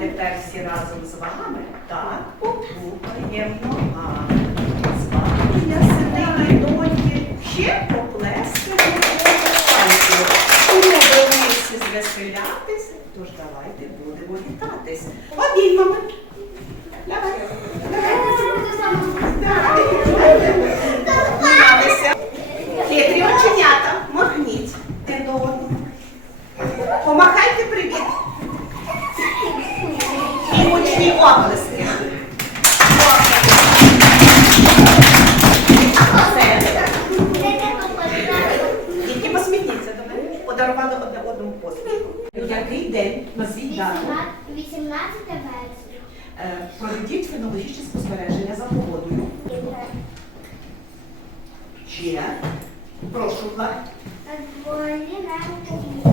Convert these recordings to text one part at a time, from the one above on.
тепер всі разом з вами так потупаємо ногами. З вами для сини доньки ще поплескаємо пальці. Любимо всі звеселятись, тож давайте будемо вітатись. Обіймами. Давай. Давай. Хитрі оченята, моргніть один до одного. Помахайте привіт. І гучні оплески. Все. Тільки посміхніться до мене. Подарували одне одному посмішку. Який день? Назвіть дату. 18 вересня. Е, Проведіть фенологічне спостереження за погодою. Ще. Прошу, Влад. Дворі ранку вітер.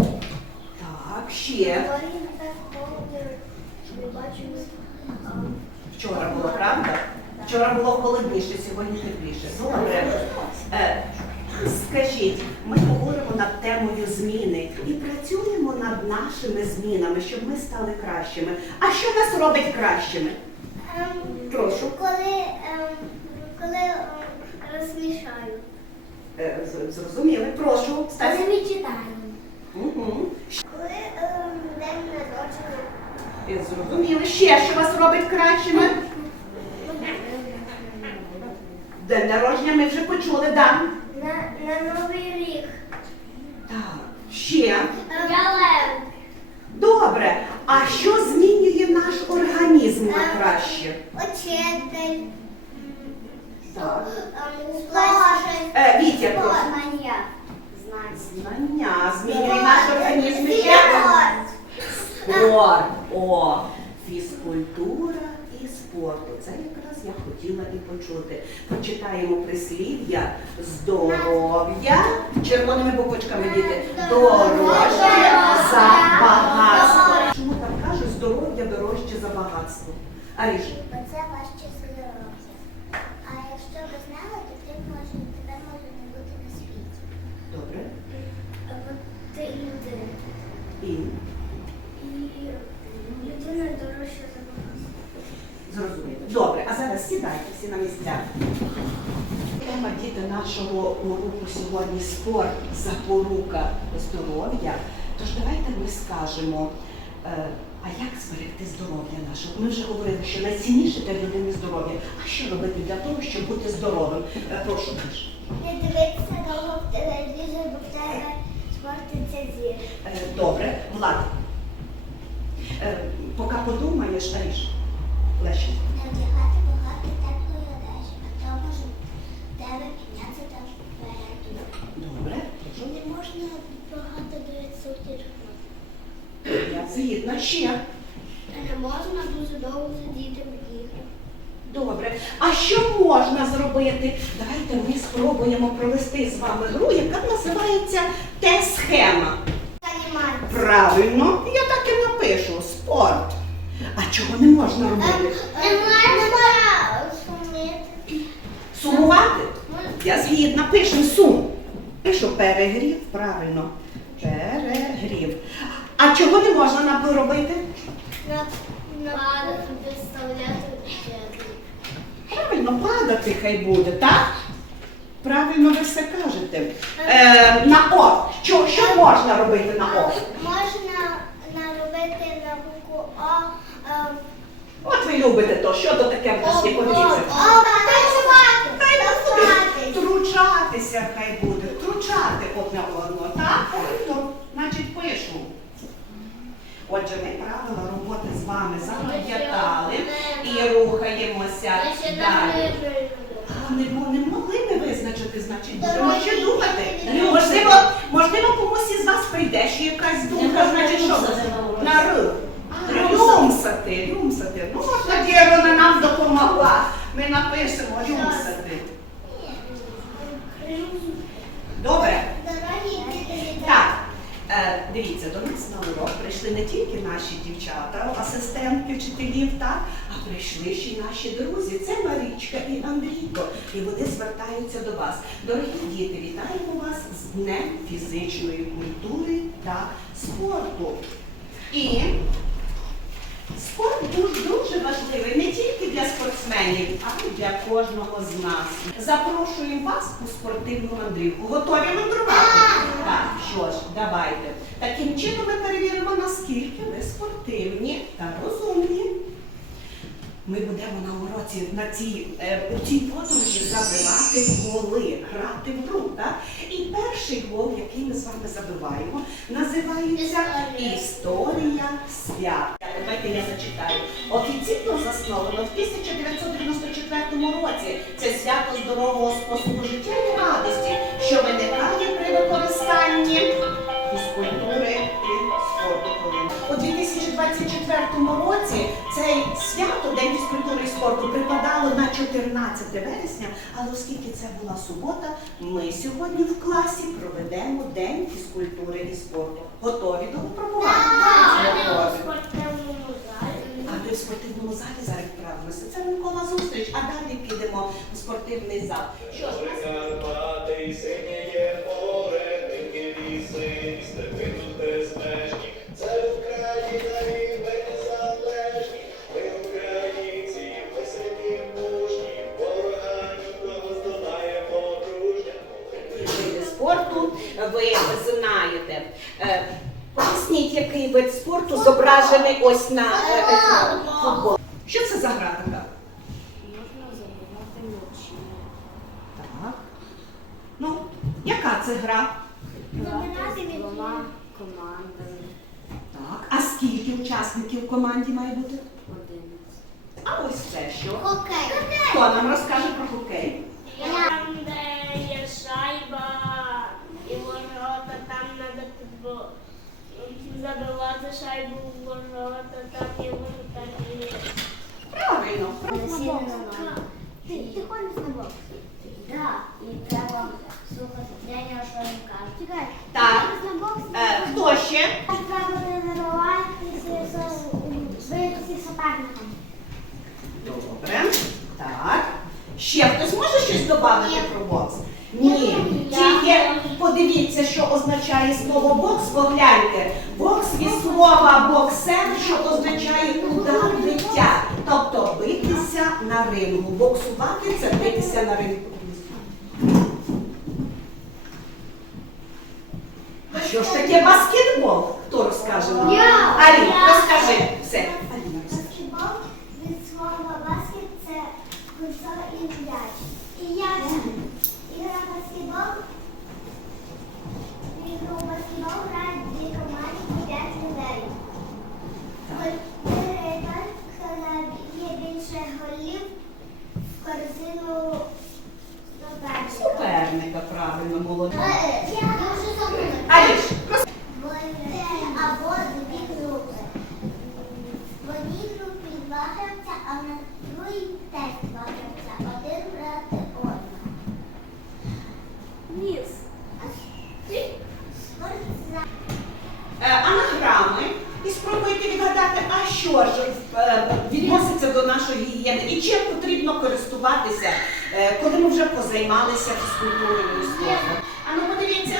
Так, ще. Дворі не так холодно, що не бачимо. Вчора було, правда? Вчора було холодніше, сьогодні тепліше. Добре. Е, скажіть, ми говоримо над темою зміни і працюємо над нашими змінами, щоб ми стали кращими. А що нас робить кращими? ем, Прошу. Коли, ем, коли ем, розмішаю. Е, зрозуміли? Прошу. Стась. Ми читаємо. Угу. Коли ем, день народження. Е, Зрозуміли. Ще що вас робить кращими? День народження ми вже почули, да? На, на Новий рік. Так. Ще. Ялем. Добре. А що змінює наш організм на краще? Учитель. Так. Спорт. Е, Вітя, прошу. Знання. Знання змінює наш організм. Спорт. О, фізкультура і спорт. Це якраз я хотіла і почути. Почитаємо прислів'я здоров'я. Червоними буквочками діти. Дорожче за багатство. Чому так кажуть, здоров'я дорожче за багатство? Аріш, Оце важче здоров'я. А якщо ви знали, то ти може, тебе може не бути на світі. добре. Або ти людина. І І людина дорожча за багатство. зрозуміло. Добре, а зараз сідайте всі на місця. Тема нашого уроку сьогодні спорт, запорука здоров'я. Тож давайте ми скажемо, е, а як зберегти здоров'я наше? Ми вже говорили, що найцінніше для людини здоров'я. А що робити для того, щоб бути здоровим? Е, Прошу Миш. Не дивитися довго в телевізор, бо в тебе спортиться зір. Е, Добре, Влад. Поки подумаєш, Аріш, Лещик. Не вдягати багато теплої одежі, а то може в тебе підняться температура. Добре, прошу. Не можна багато дивитися у телефон. Я згідна ще. Не можна дуже довго сидіти в іграх. Добре. А що можна зробити? Давайте ми спробуємо провести з вами гру, яка називається Т-схема. Правильно, я так і напишу спорт. А чого не можна робити? Не можна сумити. Сумувати? Я згідна, пишу сум. Пишу перегрів, правильно. Перегрів. А чого не можна нам робити? Правильно, падати хай буде, так? Правильно ви все кажете. Е, на О. Що, що можна робити на О? Можна наробити на букву О. ем, От ви любите то, що то таке в нас є подивіться. О, танцювати. Втручатися хай буде, втручати одне одного, так? Правильно, значить пишу. Отже, ми правила роботи з вами запам'ятали і рухаємося далі. А не, не могли ми визначити, значить, будемо ще думати. Можливо, можливо, комусь із вас прийде ще якась думка, значить, що на Р. А, Рюмсати, рюмсати. Ну, от вона нам допомогла. Ми напишемо рюмсати. Добре? Так. Е, дивіться, до нас на урок прийшли не тільки наші дівчата, асистентки вчителів, так, а А прийшли ще й наші друзі. Це Марічка і Андрійко. І вони звертаються до вас. Дорогі діти, вітаємо вас з Днем фізичної культури та спорту. І Спорт дуже, дуже важливий не тільки для й для кожного з нас. Запрошуємо вас у спортивну мандрівку. Готові мандрувати? Так, що ж, давайте. Таким чином ми перевіримо, наскільки ви спортивні та розумні. Ми будемо на уроці на цій, е, у цій подорожі забивати голи, грати в гру. Так? І перший гол, який ми з вами забиваємо, називається Історія свят. Давайте я зачитаю. Офіційно засновано в 1994 році. Це свято здорового способу життя і радості, що виникає при використанні фізкультури і спорту. У 2024 році цей свято, День фізкультури і спорту, припадало на 14 вересня, але оскільки це була субота, ми сьогодні в класі проведемо День фізкультури і спорту. Готові до випробування? А ми в спортивному залі зараз відправимося. Це Микола зустріч, а далі підемо у спортивний зал. Що ж, ось на е. Футбол. Що це за гра така? Можна забивати м'ячі. Так. Ну, яка це гра? Грати з двома командами. Так. А скільки учасників в команді має бути? Одинадцять. А ось це що? Хокей. Хто нам розкаже про хокей? Там, Шайбу в ворота, там є ворота і Правильно. Ти, ти ходиш на бокс? Так. І треба слухати тренера, що він каже. Чекай, Так. ти на бокс? Е, хто ще? Треба тренуватися з битися суперником. Добре. Так. Ще хтось може щось додати про бокс? Ні. Тільки подивіться, що означає слово бокс, погляньте. Від слова боксер, що означає удар биття. Тобто битися на рингу. Боксувати це битися на рингу. А що ж таке баскетбол? Хто розкаже? Я. Розкажи. Все. Аліна, розкажи. Баскетбол від слова баскет це кульцо і м'яч. І я ігра в баскетбол. В ігру в баскетбол грають дві команди по п'ять людей. Виграє той, хто наб'є більше голів в корзину суперника. Суперника, правильно, молодець. Я вже забула. Аліш, роз- або дві групи. В одній групі два гравця, а на другій теж два гравця. Один проти одного. ніс. Спорт за Е, анаграми і спробуйте відгадати, а що ж е, відноситься до нашої гігієни і чим потрібно користуватися, е, коли ми вже позаймалися фізкультурою і спортом. А ну подивіться,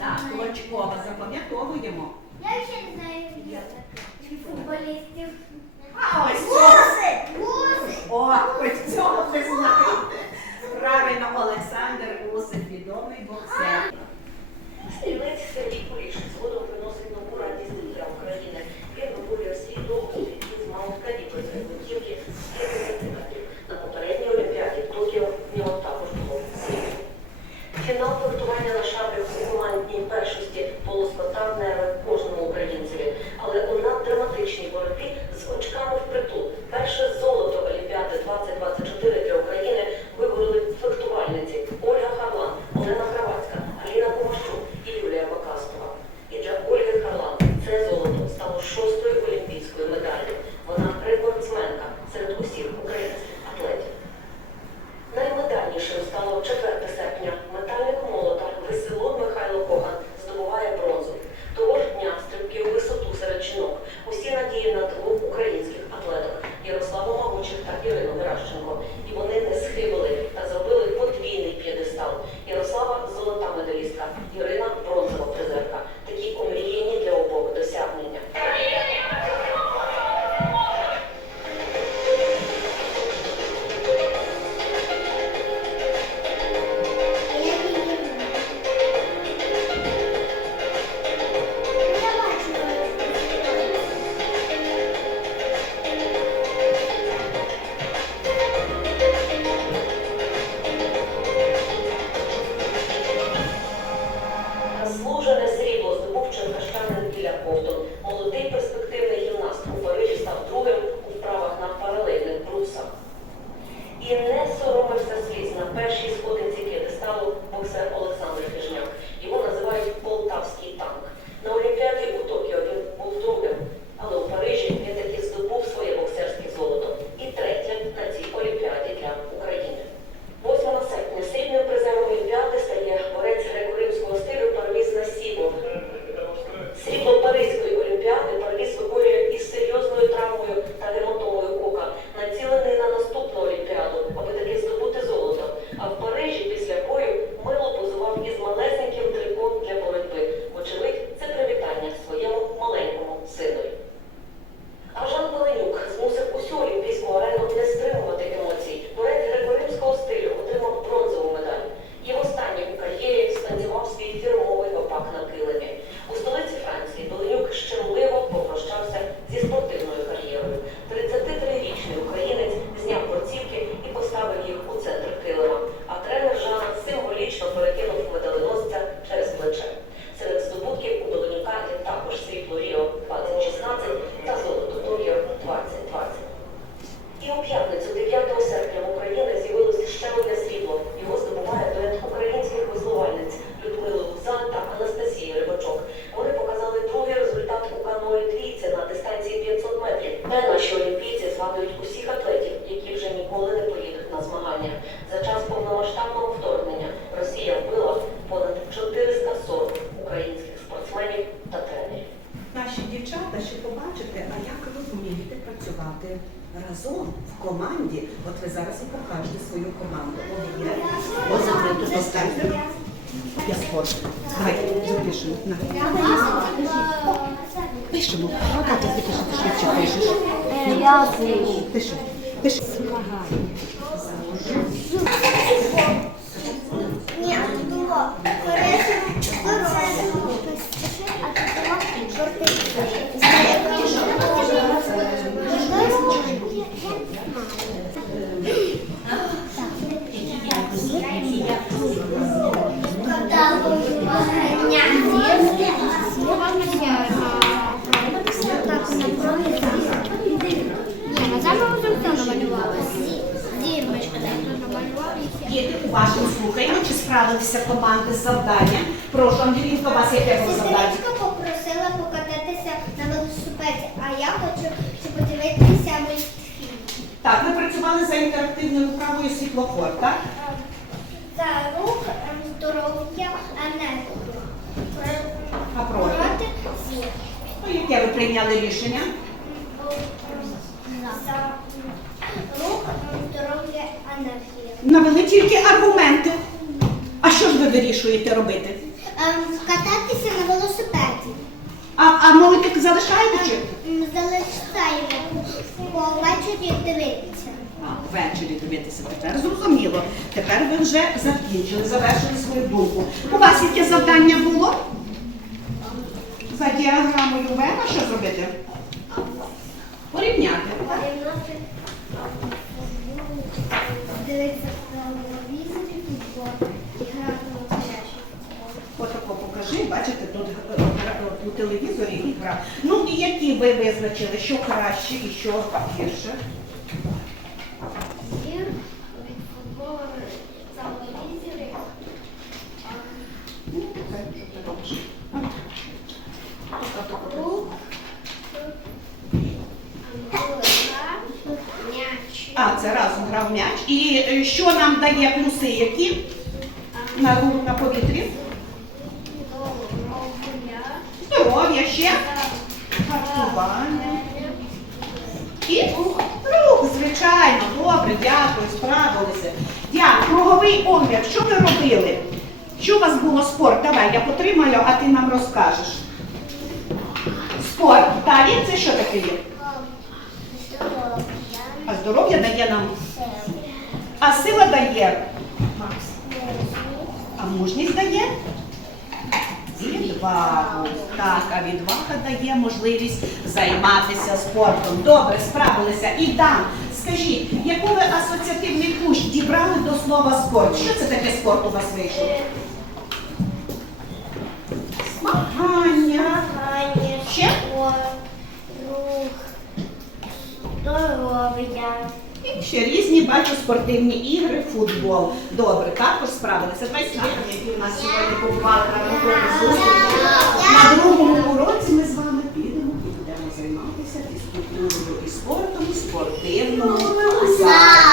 Так, Колочкова запам'ятовуємо. Я ще не знаю футболістів. зараз і покажете свою команду. Ось закрито поставте. Я спорт. Давайте запишемо. На. Пишемо. Катя, ти пишеш, ти пишеш. Я Пишемо. Пишемо. Справилися команди з завданням. Прошу, Ангелінка, у вас яке було завдання? Сестричка попросила покататися на велосипеді, а я хочу подивитися мультфільм. Так, ви працювали за інтерактивною вправою світлофор, так? За рух, ем, здоров'я, енергію. А проти? Проти зір. Ну, яке ви прийняли рішення? За рух, ем. Навели тільки аргументи. А що ж ви вирішуєте робити? Ем, Кататися на велосипеді. А, а молитик залишаєте чи? М, Залишаємо, бо ввечері дивитися. А, ввечері дивитися тепер. Зрозуміло. Тепер ви вже закінчили, завершили свою думку. У вас яке завдання було? За діаграмою Веба що зробити? Порівняти. Дивитися телевізорі, футбол грати гарячий футбол. Отако покажи, бачите, тут е, у телевізорі гра. Ну і які ви визначили, що краще і що гірше? Зір від футболу на телевізорі. Ну, це що ти робиш? А. Отако. Рух, м'яч. А, це разом грав м'яч. І е, що нам дає які? На, на повітрі? Здоров'я ще, харчування. І рух, звичайно, добре, дякую, справилися. Дякую. Круговий огляд, що ви робили? Що у вас було спорт? Давай, я потримаю, а ти нам розкажеш. Спорт. Далі це що таке є? А здоров'я дає нам. А сила дає. Мужність дає? Відвагу. Так, а відвага дає можливість займатися спортом. Добре, справилися. І дам. Скажіть, яку ви асоціативний ключ дібрали до слова спорт? Що це таке спорт у вас вийшов? Змагання. Ще? Рух, здоров'я. Ще різні, бачу, спортивні ігри, футбол. Добре, також справилися. Два скажемо, які в нас сьогодні побували на ранковій зустрічі. На другому уроці ми з вами підемо і будемо займатися фізкультурою і спортом і спортивному залі.